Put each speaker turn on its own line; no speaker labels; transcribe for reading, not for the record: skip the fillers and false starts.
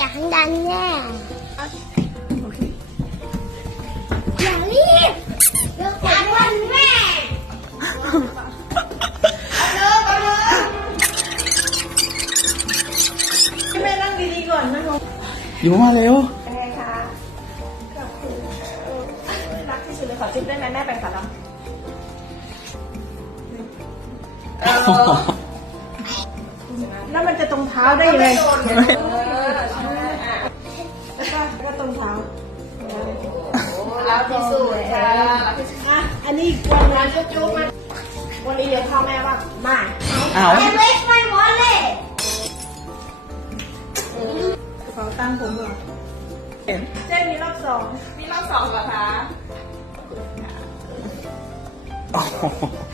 ทั้งดันแน่
โอเค
อย่ารีบเดี๋ยวกดวันแม่
ให้แม่นั่งดีๆก่อนนะลูก
อยู่มาเร็ว
เป็นไงคะขอบคุณรักที่สุดเลยขอจุ๊บได้ไหมแม่ไปค่ะเราแล้วมันจะตรงเท้าได้ยังไงแล้วก็ตรงเท้ารักที่สุดค่ะรักที่สุดอันนี้วันนั้นจุ๊บๆมาวันนี้เดี๋ยวพ่อแม่ว่ามา
อ้าว
เล็กไม่หมดเลย
กระเป๋าตังค์ผมเหรอเจ๊มีรอบสองเหรอคะ
โอ้โห